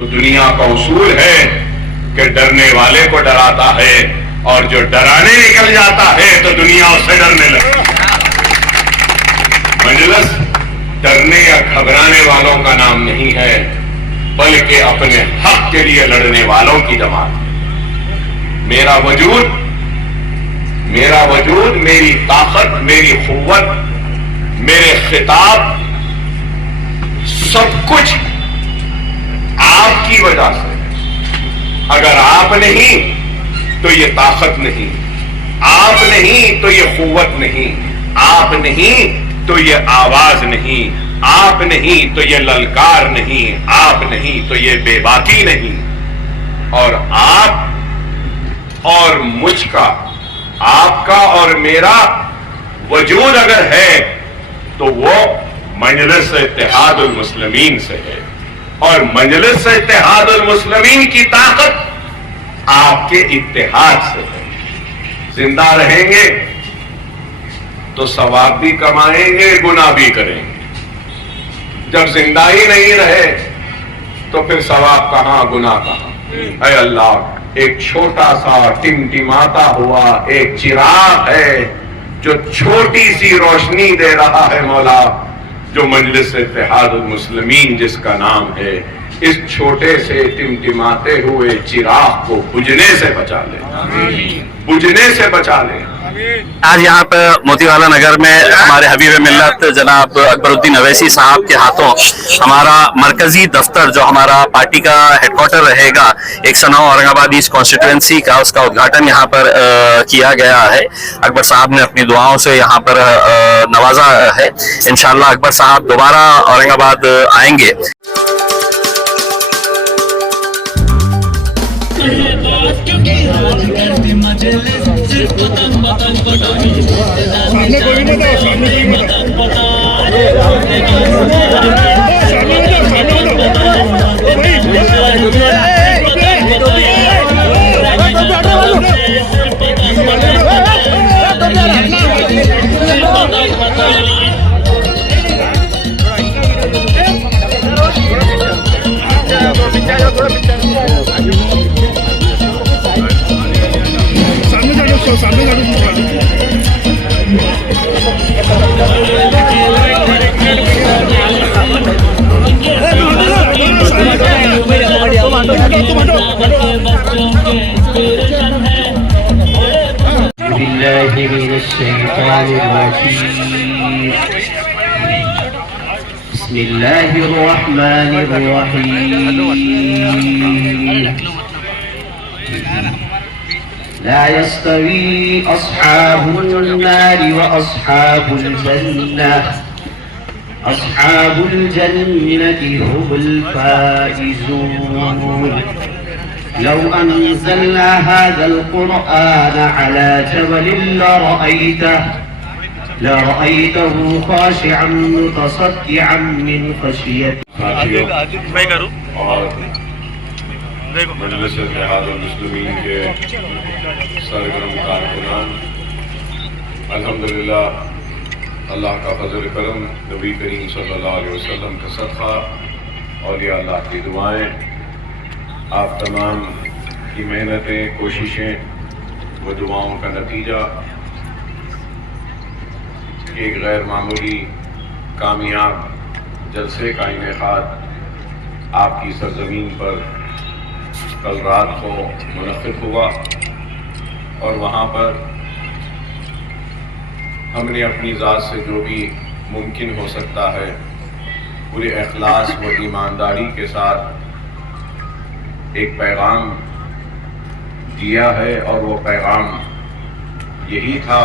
تو دنیا کا اصول ہے کہ ڈرنے والے کو ڈراتا ہے اور جو ڈرانے نکل جاتا ہے تو دنیا اس سے ڈرنے لگتی ہے۔ مجلس ڈرنے یا گھبرانے والوں کا نام نہیں ہے، بلکہ اپنے حق کے لیے لڑنے والوں کی جماعت ہے۔ میرا وجود، میری طاقت، میری قوت، میرے خطاب، سب کچھ آپ کی وجہ سے ہے۔ اگر آپ نہیں تو یہ طاقت نہیں، آپ نہیں تو یہ قوت نہیں، آپ نہیں تو یہ آواز نہیں، آپ نہیں تو یہ للکار نہیں، آپ نہیں تو یہ بے باکی نہیں۔ اور آپ اور مجھ کا، آپ کا اور میرا وجود اگر ہے تو وہ مجلس اتحاد المسلمین سے ہے، اور مجلس اتحاد المسلمین کی طاقت آپ کے اتحاد سے ہے۔ زندہ رہیں گے تو ثواب بھی کمائیں گے، گناہ بھی کریں گے۔ جب زندہ ہی نہیں رہے تو پھر ثواب کہاں، گناہ کہاں؟ اے اللہ، ایک چھوٹا سا ٹمٹماتا ہوا ایک چراغ ہے جو چھوٹی سی روشنی دے رہا ہے مولا، جو مجلس اتحاد المسلمین جس کا نام ہے، اس چھوٹے سے ٹمٹماتے ہوئے چراغ کو بجھنے سے بچا لے، بجھنے سے بچا لے۔ آج یہاں پر موتی والا نگر میں ہمارے حبیب ملت جناب اکبر الدین اویسی صاحب کے ہاتھوں ہمارا مرکزی دفتر، جو ہمارا پارٹی کا ہیڈ کوارٹر رہے گا 109 اورنگ آباد ایسٹ کانسٹیٹوئنسی کا، اس کا ادگھاٹن یہاں پر کیا گیا ہے۔ اکبر صاحب نے اپنی دعاؤں سے یہاں پر نوازا ہے۔ انشاءاللہ اکبر صاحب دوبارہ اورنگ آباد آئیں گے۔ سامنے کوئی مت آؤ، سامنے کوئی مت بالله من الشيطان الرجيم. بسم الله الرحمن الرحيم. لا يستوي أصحاب النار وأصحاب الجنة، أصحاب الجنة هم الفائزون. لو أنزلنا هذا القرآن على جبل لرأيته خاشعا متصدعا من خشية اور مجلس اتحاد المسلمین کے سرگرم کارکنان، الحمدللہ اللہ کا فضل کرم، نبی کریم صلی اللہ علیہ وسلم کا صدقہ، اولیاء اللہ کی دعائیں، آپ تمام کی محنتیں، کوششیں، وہ دعاؤں کا نتیجہ ایک غیر معمولی کامیاب جلسے کا انعقاد آپ کی سرزمین پر کل رات کو منعقد ہوا، اور وہاں پر ہم نے اپنی ذات سے جو بھی ممکن ہو سکتا ہے پورے اخلاص و ایمانداری کے ساتھ ایک پیغام دیا ہے، اور وہ پیغام یہی تھا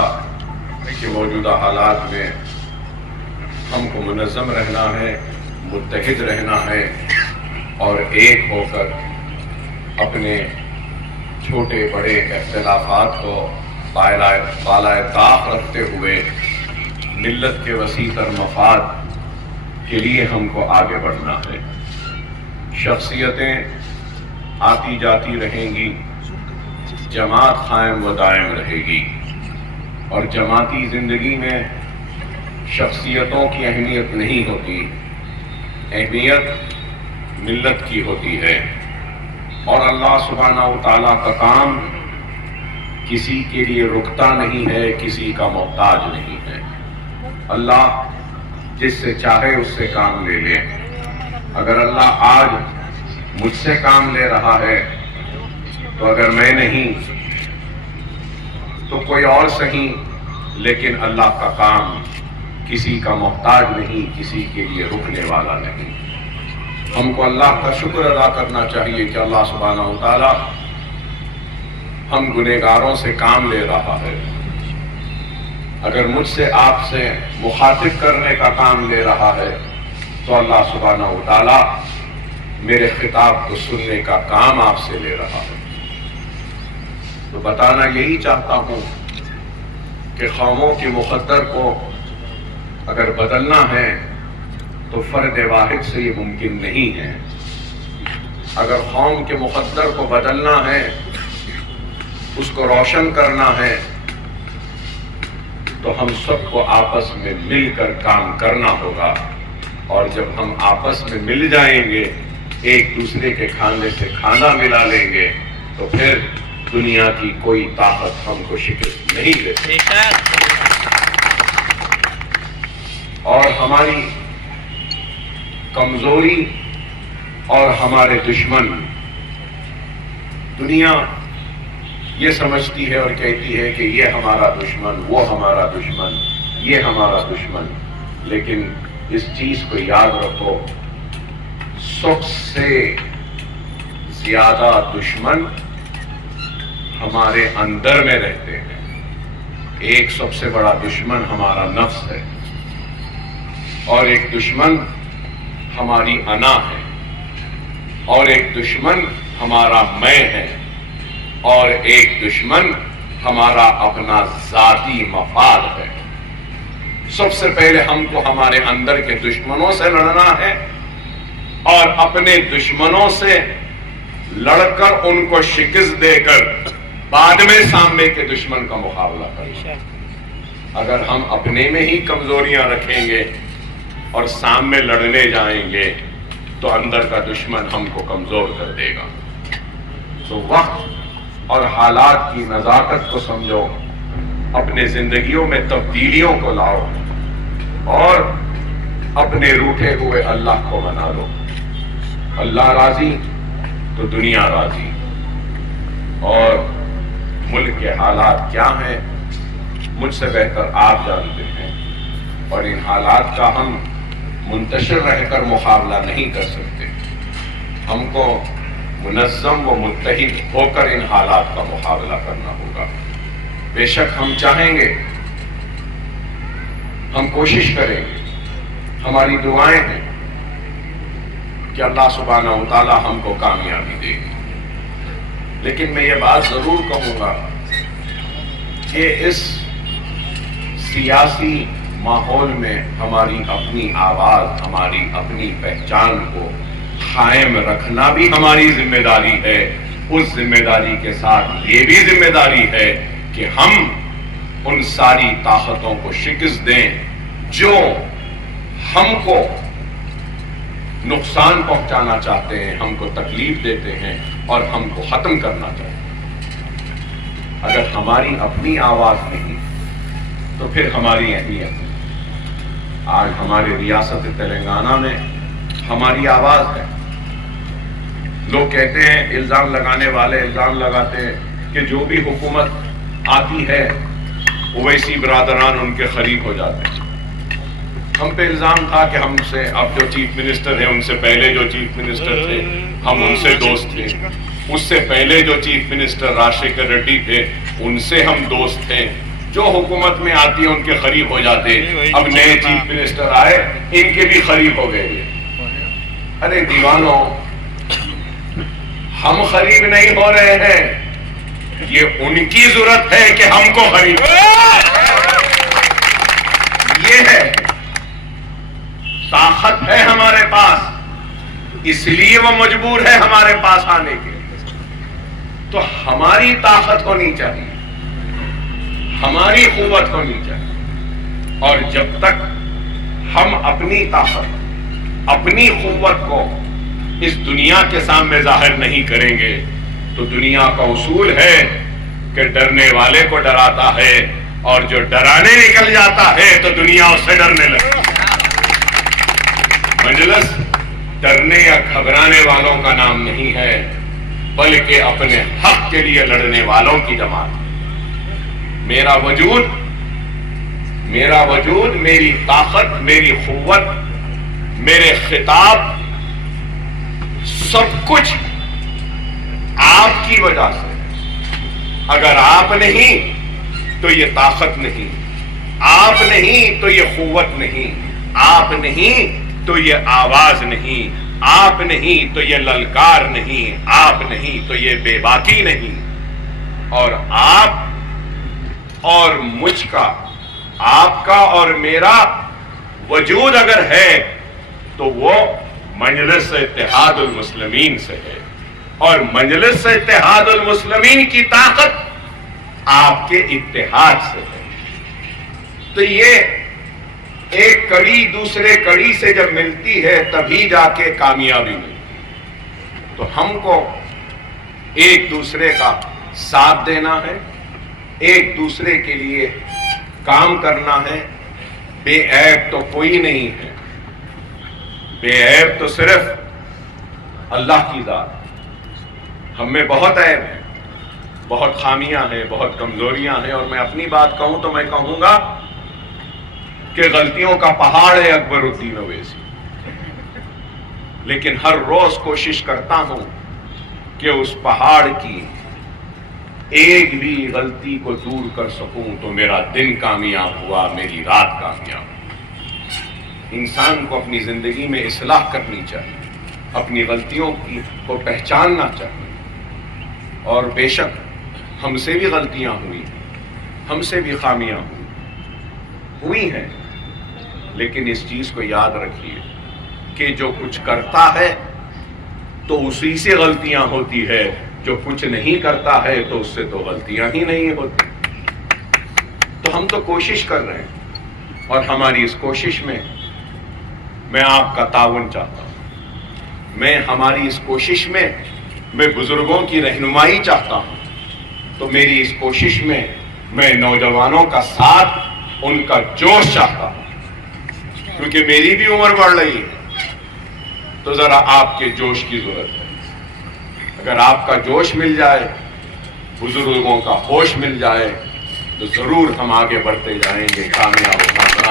کہ موجودہ حالات میں ہم کو منظم رہنا ہے، متحد رہنا ہے، اور ایک ہو کر اپنے چھوٹے بڑے اختلافات کو بالائے طاق رکھتے ہوئے ملت کے وسیع تر مفاد کے لیے ہم کو آگے بڑھنا ہے۔ شخصیتیں آتی جاتی رہیں گی، جماعت قائم و دائم رہے گی، اور جماعتی زندگی میں شخصیتوں کی اہمیت نہیں ہوتی، اہمیت मिल्लत की होती है और अल्लाह सुब्हानहू व तआला का काम किसी के लिए रुकता नहीं है, किसी का मोहताज नहीं है। अल्लाह जिससे चाहे उससे काम ले ले। अगर अल्लाह आज मुझसे काम ले रहा है तो अगर मैं नहीं तो कोई और सही, लेकिन अल्लाह का काम किसी का मोहताज नहीं, किसी के लिए रुकने वाला नहीं। हमको अल्लाह का शुक्र अदा करना चाहिए कि अल्लाह सुब्हानहू व तआला हम गुनहगारों से काम ले रहा है। अगर मुझसे आपसे मुखातिब करने का काम ले रहा है तो अल्लाह सुब्हानहू व तआला मेरे खिताब को सुनने का काम आपसे ले रहा है। तो बताना यही चाहता हूं कि कौमों के मुक़द्दर को अगर बदलना है तो फर्द वाहिद से ये मुमकिन नहीं है। अगर कौम के मुक़द्दर को बदलना है, उसको रोशन करना है, तो हम सबको आपस में मिलकर काम करना होगा। और जब हम आपस में मिल जाएंगे, एक दूसरे के खाने से खाना मिला लेंगे, तो फिर दुनिया की कोई ताकत हमको शिकस्त नहीं दे सकती। और हमारी कमजोरी और हमारे दुश्मन, दुनिया ये समझती है और कहती है कि ये हमारा दुश्मन, वो हमारा दुश्मन, ये हमारा दुश्मन। लेकिन इस चीज को याद रखो, सबसे ज्यादा दुश्मन हमारे अंदर में रहते हैं। एक सबसे बड़ा दुश्मन हमारा नफ्स है और एक दुश्मन हमारी अना है और एक दुश्मन हमारा मैं है और एक दुश्मन हमारा अपना जाती मफाद है। सबसे पहले हमको हमारे अंदर के दुश्मनों से लड़ना है और अपने दुश्मनों से लड़कर उनको शिकस्त देकर बाद में सामने के दुश्मन का मुकाबला करेंगे। अगर हम अपने में ही कमजोरियां रखेंगे और सामने लड़ने जाएंगे तो अंदर का दुश्मन हमको कमजोर कर देगा। तो वक्त और हालात की नजाकत को समझो, अपने जिंदगियों में तब्दीलियों को लाओ और अपने रूठे हुए अल्लाह को मना लो। अल्लाह राजी तो दुनिया राजी। और मुल्क के हालात क्या हैं मुझसे बेहतर आप जानते हैं और इन हालात का हम मुंतशिर रहकर मुकाबला नहीं कर सकते। हमको मुनज़्ज़म व मुत्तहिद होकर इन हालात का मुकाबला करना होगा। बेशक हम चाहेंगे, हम कोशिश करेंगे, हमारी दुआएं हैं कि अल्लाह सुब्हानहू व तआला हमको कामयाबी देगी। लेकिन मैं ये बात जरूर कहूंगा कि इस सियासी माहौल में हमारी अपनी आवाज, हमारी अपनी पहचान को कायम रखना भी हमारी जिम्मेदारी है। उस जिम्मेदारी के साथ ये भी जिम्मेदारी है कि हम उन सारी ताकतों को शिकस्त दें जो हमको नुकसान पहुंचाना चाहते हैं, हमको तकलीफ देते हैं और हमको खत्म करना चाहते हैं। अगर हमारी अपनी आवाज नहीं तो फिर हमारी अहमियत नहीं। आज हमारे रियासत तेलंगाना में हमारी आवाज है। लोग कहते हैं, इल्जाम लगाने वाले इल्जाम लगाते हैं कि जो भी हुकूमत आती है ओवैसी बिरादरान उनके करीब हो जाते हैं। हम पे इल्जाम था कि हमसे अब जो चीफ मिनिस्टर है उनसे पहले जो चीफ मिनिस्टर थे हम उनसे दोस्त थे, उससे पहले जो चीफ मिनिस्टर राजशेखर रेड्डी थे उनसे हम दोस्त थे। जो हुकूमत में आती है उनके करीब हो जाते। अब नए चीफ मिनिस्टर आए, इनके भी करीब हो गए। अरे दीवानों, हम करीब नहीं हो रहे हैं, ये उनकी जरूरत है कि हमको करीब। ये है, ताकत है हमारे पास, इसलिए वो मजबूर है हमारे पास आने के। तो हमारी ताकत होनी चाहिए, हमारी कुव्वत होनी चाहिए। और जब तक हम अपनी ताकत, अपनी कुव्वत को اس دنیا کے سامنے ظاہر نہیں کریں گے تو دنیا کا اصول ہے کہ ڈرنے والے کو ڈراتا ہے، اور جو ڈرانے نکل جاتا ہے تو دنیا اس سے ڈرنے لگے۔ مجلس ڈرنے یا گھبرانے والوں کا نام نہیں ہے، بلکہ اپنے حق کے لیے لڑنے والوں کی جماعت۔ میرا وجود، میری طاقت، میری قوت، میرے خطاب، سب کچھ آپ کی وجہ سے۔ اگر آپ نہیں تو یہ طاقت نہیں، آپ نہیں تو یہ قوت نہیں، آپ نہیں تو یہ آواز نہیں، آپ نہیں تو یہ للکار نہیں، آپ نہیں تو یہ بے باکی نہیں۔ اور آپ اور مجھ کا، آپ کا اور میرا وجود اگر ہے تو وہ مجلس اتحاد المسلمین سے ہے، اور مجلس اتحاد المسلمین کی طاقت آپ کے اتحاد سے ہے۔ تو یہ ایک کڑی دوسرے کڑی سے جب ملتی ہے تبھی جا کے کامیابی ملتی۔ تو ہم کو ایک دوسرے کا ساتھ دینا ہے، ایک دوسرے کے لیے کام کرنا ہے۔ بے عیب تو کوئی نہیں ہے، بے عیب تو صرف اللہ کی ذات۔ ہم میں بہت عیب ہے، بہت خامیاں ہیں، بہت کمزوریاں ہیں، اور میں اپنی بات کہوں تو میں کہوں گا کہ غلطیوں کا پہاڑ ہے اکبر الدین اویسی، لیکن ہر روز کوشش کرتا ہوں کہ اس پہاڑ کی ایک بھی غلطی کو دور کر سکوں تو میرا دن کامیاب ہوا، میری رات کامیاب ہوئی۔ انسان کو اپنی زندگی میں اصلاح کرنی چاہیے، اپنی غلطیوں کو پہچاننا چاہیے، اور بے شک ہم سے بھی غلطیاں ہوئی، ہم سے بھی خامیاں ہوئی ہیں، لیکن اس چیز کو یاد رکھیے کہ جو کچھ کرتا ہے تو اسی سے غلطیاں ہوتی ہے، جو کچھ نہیں کرتا ہے تو اس سے تو غلطیاں ہی نہیں ہوتی۔ تو ہم تو کوشش کر رہے ہیں، اور ہماری اس کوشش میں آپ کا تعاون چاہتا ہوں، ہماری اس کوشش میں بزرگوں کی رہنمائی چاہتا ہوں۔ تو میری اس کوشش میں نوجوانوں کا ساتھ، ان کا جوش چاہتا ہوں، کیونکہ میری بھی عمر بڑھ رہی ہے، تو ذرا آپ کے جوش کی ضرورت ہے۔ اگر آپ کا جوش مل جائے، بزرگوں کا ہوش مل جائے، تو ضرور ہم آگے بڑھتے جائیں گے، کامیاب ہوگا۔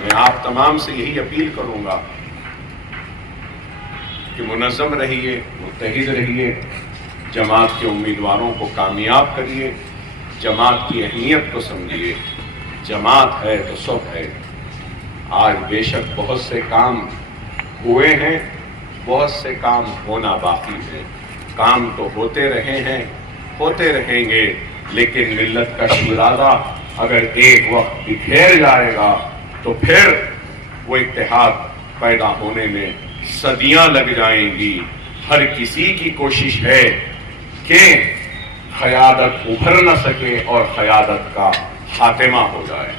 میں آپ تمام سے یہی اپیل کروں گا کہ منظم رہیے، متحد رہیے، جماعت کے امیدواروں کو کامیاب کریے، جماعت کی اہمیت کو سمجھیے۔ جماعت ہے تو سب ہے۔ آج بے شک بہت سے کام ہوئے ہیں، بہت سے کام ہونا باقی ہے۔ کام تو ہوتے رہے ہیں، ہوتے رہیں گے، لیکن ملت کا شیرازہ اگر ایک وقت بکھیر جائے گا تو پھر وہ اتحاد پیدا ہونے میں صدیاں لگ جائیں گی۔ ہر کسی کی کوشش ہے کہ قیادت ابھر نہ سکے اور قیادت کا خاتمہ ہو جائے۔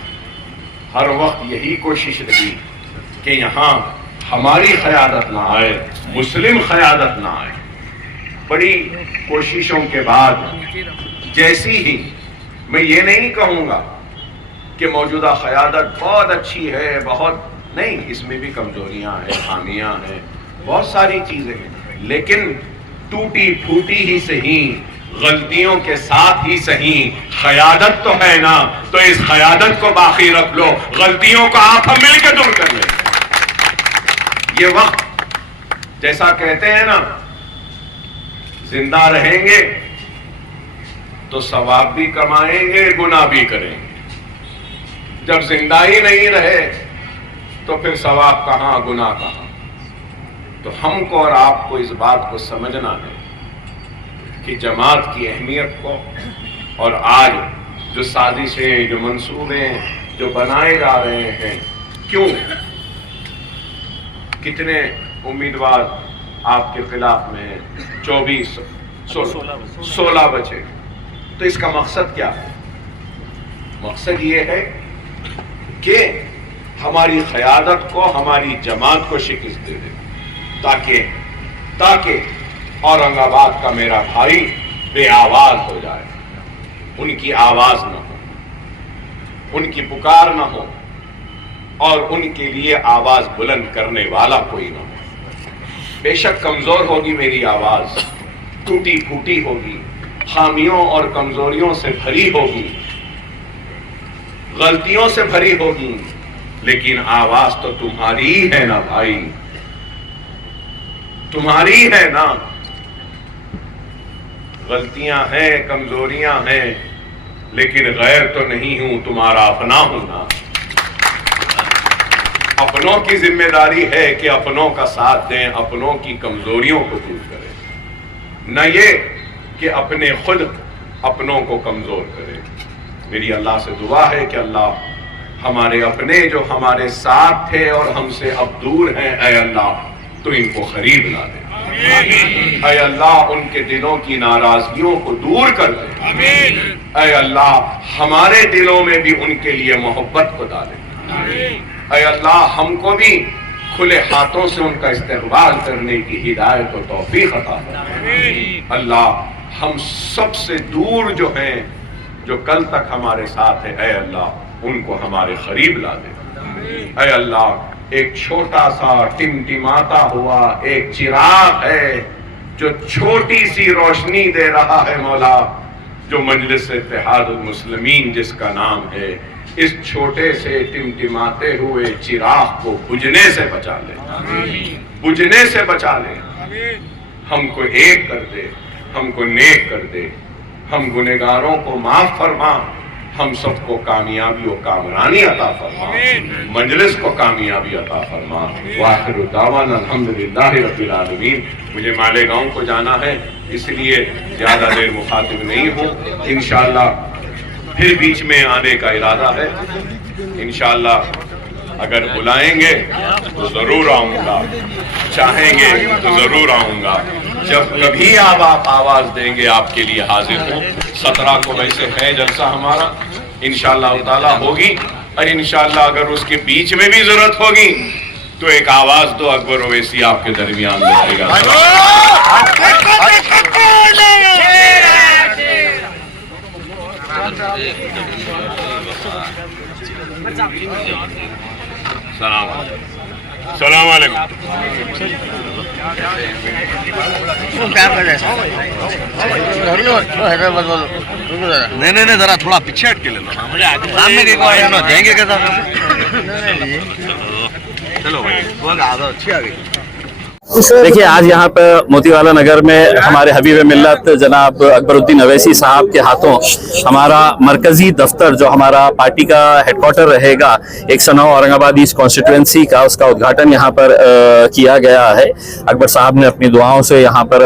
ہر وقت یہی کوشش رہی کہ یہاں ہماری قیادت نہ آئے، مسلم قیادت نہ آئے۔ بڑی کوششوں کے بعد جیسی ہی، میں یہ نہیں کہوں گا کہ موجودہ قیادت بہت اچھی ہے، بہت نہیں، اس میں بھی کمزوریاں ہیں، خامیاں ہیں، بہت ساری چیزیں ہیں، لیکن ٹوٹی پھوٹی ہی صحیح، غلطیوں کے ساتھ ہی صحیح، قیادت تو ہے نا، تو اس قیادت کو باقی رکھ لو، غلطیوں کو آپ ہم مل کے دور کر لیں۔ یہ وقت جیسا کہتے ہیں نا، زندہ رہیں گے تو ثواب بھی کمائیں گے، گناہ بھی کریں گے۔ جب زندہ ہی نہیں رہے تو پھر ثواب کہاں، گناہ کہاں۔ تو ہم کو اور آپ کو اس بات کو سمجھنا ہے کہ جماعت کی اہمیت کو، اور آج جو سازشیں، جو منصوبے جو بنائے جا رہے ہیں، کیوں کتنے امیدوار آپ کے خلاف میں ہیں؟ 16 بچے۔ تو اس کا مقصد کیا ہے؟ مقصد یہ ہے کہ हमारी क़यादत को, हमारी जमात को शिकस्त दे दे, ताकि औरंगाबाद का मेरा भाई बेआवाज हो जाए, उनकी आवाज न हो, उनकी पुकार न हो और उनके लिए आवाज बुलंद करने वाला कोई न हो। बेशक कमजोर होगी मेरी आवाज, टूटी फूटी होगी, खामियों और कमजोरियों से भरी होगी, गलतियों से भरी होगी, लेकिन आवाज तो तुम्हारी ही है ना भाई, तुम्हारी है ना। गलतियां हैं, कमजोरियां हैं, लेकिन गैर तो नहीं हूं, तुम्हारा अपना हूं ना। अपनों की जिम्मेदारी है कि अपनों का साथ दें, अपनों की कमजोरियों को दूर करें, न ये कि अपने खुद अपनों को कमजोर करें। मेरी अल्लाह से दुआ है कि अल्लाह हमारे अपने जो हमारे साथ थे और हमसे अब दूर हैं, ऐ अल्लाह तो इनको करीब ला दे, ऐ अल्लाह उनके दिलों की नाराजगियों को दूर कर दे, ऐ अल्लाह हमारे दिलों में भी उनके लिए मोहब्बत को डाले, ऐ अल्लाह हमको भी खुले हाथों से उनका इस्तेकबाल करने की हिदायत और तौफीक अता फरमा। अल्लाह हम सबसे दूर जो हैं, जो कल तक हमारे साथ है, ऐ अल्लाह उनको हमारे करीब ला दे। ऐ अल्लाह एक छोटा सा टिमटिमाता हुआ एक चिराग है जो छोटी सी रोशनी दे रहा है मौला, जो मजलिस इत्तेहादुल मुस्लिमीन जिसका नाम है, इस छोटे से टिमटिमाते हुए चिराग को बुझने से बचा ले, बुझने से बचा ले। हमको एक कर दे, हमको नेक कर दे, हम गुनहगारों को माफ फरमा, हम सबको कामयाबी और कामरानी अता फरमा, मजलिस को कामयाबी अता फरमा। वाखिरु दावाना अल्हम्दुलिल्लाहि रब्बिल आलमीन। मुझे मालेगांव को जाना है, इसलिए ज्यादा देर मुखातिब नहीं हूँ। इंशाअल्लाह फिर बीच में आने का इरादा है, इंशाअल्लाह अगर बुलाएंगे तो जरूर आऊंगा, चाहेंगे तो जरूर आऊंगा। जब कभी आप आवाज देंगे आपके लिए हाजिर हूँ। 17 को वैसे है जलसा हमारा, इंशाअल्लाह ताला होगी, और इंशाअल्लाह अगर उसके बीच में भी जरूरत होगी तो एक आवाज तो अकबर ओवैसी आपके दरमियान मिलेगा। सलाम अलैकुम। नहीं जरा थोड़ा पीछे हट के ले लो, देंगे कैसा? चलो भाई अच्छी आ गई। देखिए, आज यहाँ पर मोतीवाला नगर में हमारे हबीब मिल्लत जनाब अकबरुद्दीन अवैसी साहब के हाथों हमारा मरकजी दफ्तर, जो हमारा पार्टी का हेडक्वार्टर रहेगा 109 औरंगाबाद ईस्ट कॉन्स्टिट्यूएंसी का, उसका उद्घाटन यहाँ पर किया गया है। अकबर साहब ने अपनी दुआओं से यहाँ पर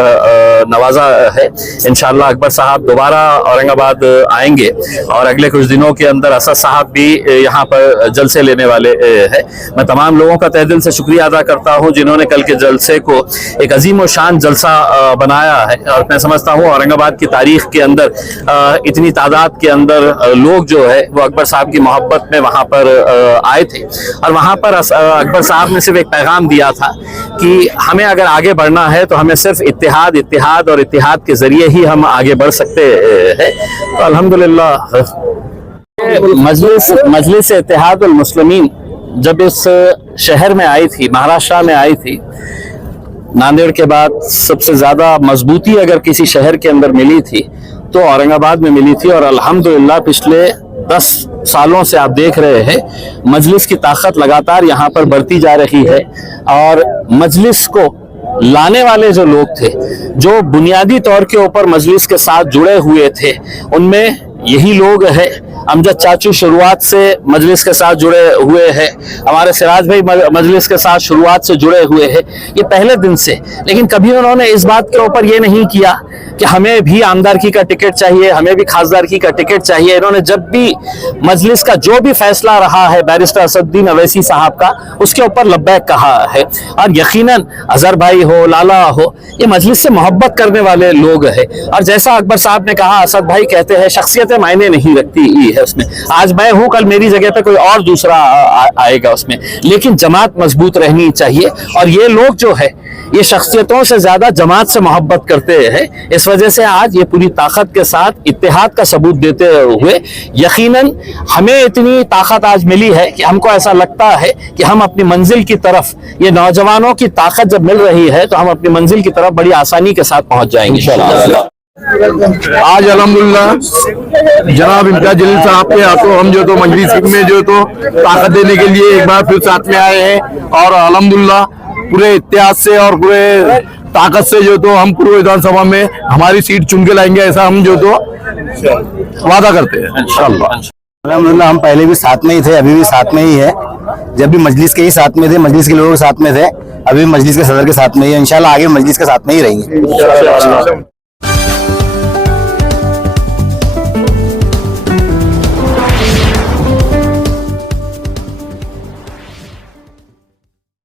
नवाजा है। इंशाअल्लाह अकबर साहब दोबारा औरंगाबाद आएंगे और अगले कुछ दिनों के अंदर असद साहब भी यहाँ पर जलसे लेने वाले हैं। मैं तमाम लोगों का तहे दिल से शुक्रिया अदा करता हूँ जिन्होंने कल के जलसे को एक अजीम और शान जलसा बनाया है। और मैं समझता हूँ औरंगाबाद की तारीख के अंदर इतनी तादाद के अंदर लोग जो है वो अकबर साहब की मोहब्बत में वहाँ पर आए थे, और वहाँ पर अकबर साहब ने सिर्फ एक पैगाम दिया था कि हमें अगर आगे बढ़ना है तो हमें सिर्फ इत्तेहाद और इत्तेहाद के जरिए ही हम आगे बढ़ सकते हैं। तो अल्हम्दुलिल्लाह मजलिस इत्तेहादुल मुस्लिमीन जब इस शहर में आई थी, महाराष्ट्र में आई थी, नांदेड़ के बाद सबसे ज्यादा मजबूती अगर किसी शहर के अंदर मिली थी तो औरंगाबाद में मिली थी। और अल्हम्दुलिल्लाह पिछले 10 सालों से आप देख रहे हैं मजलिस की ताकत लगातार यहाँ पर बढ़ती जा रही है। और मजलिस को लाने वाले जो लोग थे, जो बुनियादी तौर के ऊपर मजलिस के साथ जुड़े हुए थे, उनमें यही लोग हैं। अमजद चाचू शुरुआत से मजलिस के साथ जुड़े हुए हैं, हमारे सिराज भाई मजलिस के साथ शुरुआत से जुड़े हुए हैं, ये पहले दिन से। लेकिन कभी उन्होंने इस बात के ऊपर ये नहीं किया कि हमें भी आमदारकी का टिकट चाहिए, हमें भी खासदारकी का टिकट चाहिए। इन्होंने जब भी मजलिस का जो भी फैसला रहा है बैरिस्टर असदुद्दीन अवैसी साहब का, उसके ऊपर लब्बैक कहा है। और यकीनन अजहर भाई हो, लाला हो, ये मजलिस से मोहब्बत करने वाले लोग हैं। और जैसा अकबर साहब ने कहा, असद भाई कहते हैं शख्सियत शख्सियतें मायने नहीं रखती है उसमें। आज मैं हूं, कल मेरी जगह पे कोई और दूसरा आएगा उसमें, लेकिन जमात मजबूत रहनी चाहिए। और ये लोग जो है ये शख्सियतों से ज्यादा जमात से मोहब्बत करते हैं, इस वजह से आज ये पूरी ताकत के साथ इत्तेहाद का सबूत देते हुए यकीनन हमें इतनी ताकत आज मिली है कि हमको ऐसा लगता है कि हम अपनी मंजिल की तरफ, ये नौजवानों की ताकत जब मिल रही है तो हम अपनी मंजिल की तरफ बड़ी आसानी के साथ पहुंच जाएंगे इंशाअल्लाह। आज अल्हम्दुलिल्लाह जनाब इम्तियाज जलील साहब के हाथों हम जो तो मजलिस में जो तो ताकत देने के लिए एक बार फिर साथ में आए हैं, और अल्हम्दुलिल्लाह पूरे इत्तेहाद से और पूरे ताकत से जो तो हम पूर्व विधानसभा में हमारी सीट चुन के लाएंगे, ऐसा हम जो तो वादा करते हैं इंशाअल्लाह। अल्हम्दुलिल्लाह हम पहले भी साथ में ही थे, अभी भी साथ में ही है। जब भी मजलिस के ही साथ में थे, मजलिस के लोगों के साथ में थे, अभी मजलिस के सदर के साथ में ही है। इंशाल्लाह आगे मजलिस के साथ में ही रहेंगे।